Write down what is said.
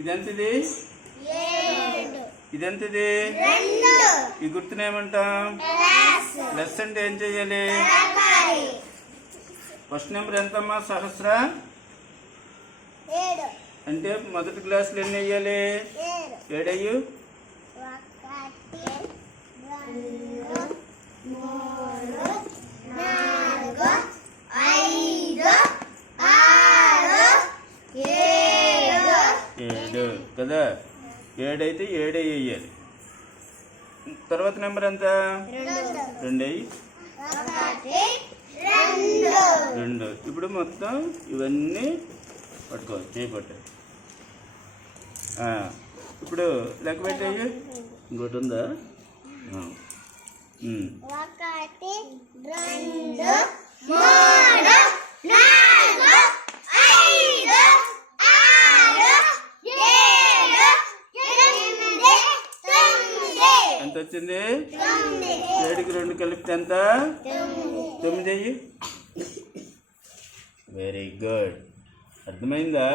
ఇదెంతది? ఇదెంతది? ఈ గుర్తునేమంటాం? ప్లస్ అంటే ఏం చెయ్యాలి? ఫస్ట్ నెంబర్ ఎంతమ్మా? సహస్ర అంటే మొదటి క్లాసులు ఎన్ని వేయాలి? 7 అయ్యు. 7 కదా. 7 అయితే 7 వేయాలి. తర్వాత నెంబర్ ఎంత? 2 అయ్యి. 2. ఇప్పుడు మొత్తం ఇవన్నీ పట్టుకోవాలి, చేయబట్టాయి. ఇప్పుడు లెక్క పెట్టేయి. ఇంకోటి ఉందా? 1 2 3 4 5 6 7 8 9. ఎంత వచ్చింది? 7కి 2 కలిపితే ఎంత? 9 అయ్యి. Very good. అర్థమైందా?